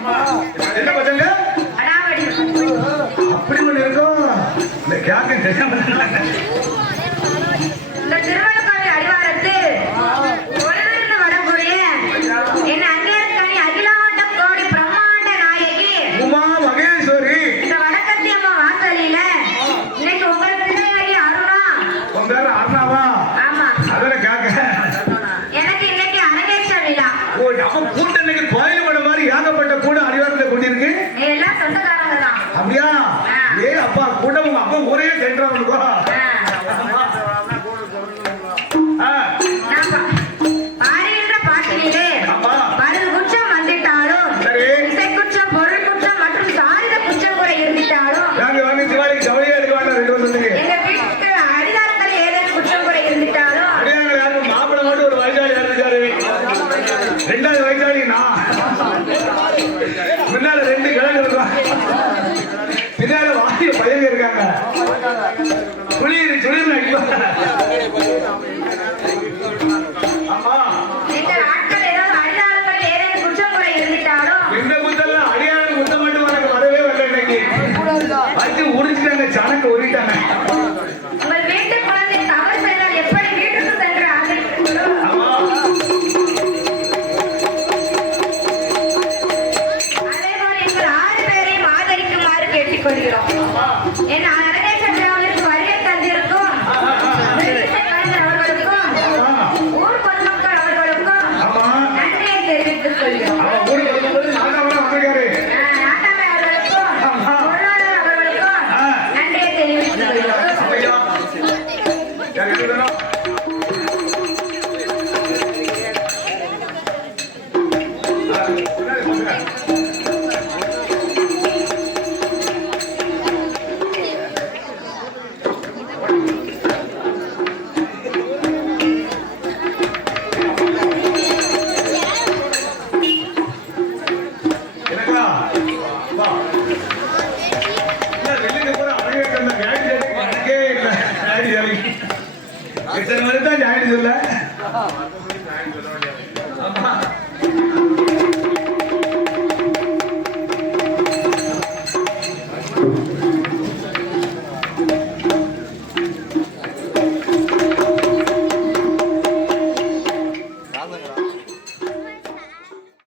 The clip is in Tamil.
என்ன பசங்க அப்படி ஒண்ணு இருக்கும். இந்த கேட்க தெரியாம இந்த திருவண்ணாமலை அடிவாரத்து ஒளிர்ந்து வரக்கூடிய என் அங்கேற்கனி அகிலாண்டம் கோடி பிரம்மாண்ட நாயகி உமா மகேஸ்வரி இந்த வடக்கத்தி அம்மா வாசலில இன்னைக்கு உங்களுக்கு பிள்ளையாகி அருணா உங்க பேரு அருணாவா? ஆமா அதோட கேட்க எனக்கு இன்னைக்கு அரங்கேற்ற விழா. ஓ நம்ம கூட்டம் இன்னைக்கு கோயில் பண்ண மாதிரி ஏகப்பட்ட கூட்டம் அடிவாரத்துல கொண்டிருக்கு. எல்லாம் சொந்தக்காரங்க தான். அப்படியா? ஏ அப்பா கூட்டம் உங்க அப்பா ஊரே சென்றவனுக்கோ. பாடுகின்ற பாட்டிலே பதில் குற்றம் வந்திட்டாலும் இசை குற்றம் பொருள் குற்றம் மற்றும் சாரித குற்றம் கூட இருந்திட்டாலும் திவாலிக்கு ஜவுளியா எடுக்கவாங்க. 2 வருஷத்துக்கு எங்க வீட்டுக்கு அரிதாரங்கள் ஏதேனும் குற்றம் கூட இருந்திட்டாலும் அடியாங்க யாரும் மாப்பிள மட்டும் ஒரு வயசாளி இருந்துச்சாரு. 2வது வயசாளி நான். முன்னால 2 கிழங்கு இருக்கும். பின்னால வாரிய பையங்க இருக்காங்க. சுழின்னு அடிப்பாங்க. ஆமா இந்த நாட்கள் ஏதாவது அரிதாரங்கள் ஏதேனும் குற்றம் கூட இருந்திட்டாலும் எந்த குத்தெல்லாம் அடியான குத்தம் மட்டும் எனக்கு வரவே வரல. இன்னைக்கு வச்சு உடிச்சுட்டாங்க, சனக்கு உரிட்டாங்க. உங்கள் வீட்டு குழந்தை தவறு செய்தால் எப்படி வீட்டுக்கு சென்று ஆதரிப்பீர்களோ அதேபோல் எங்கள் 6 பேரையும் ஆதரிக்குமாறு கேட்டுக்கொள்கிறோம். என் அரங்கேற்ற விழாவிற்கு வருகை தந்திருக்கும் அவர்களுக்கும் ஊர் பொதுமக்கள் அவர்களுக்கும் நன்றியை தெரிவித்துக் கொள்கிறோம். ஊருக்கு வரும்போது நாட்டாம வந்திருக்காரு. நாட்டாமை அவர்களுக்கும் பொருளாளர் அவர்களுக்கும் நன்றியை தெரிவித்துக் கொள்கிறோம். ஐயா யார் எழுதணும்? எனக்கா வா. வெளியில கூட அழகே இருந்த ஜாயின் எனக்கே இல்லை. எத்தனை வருஷம் ஜாயின் சொல்ல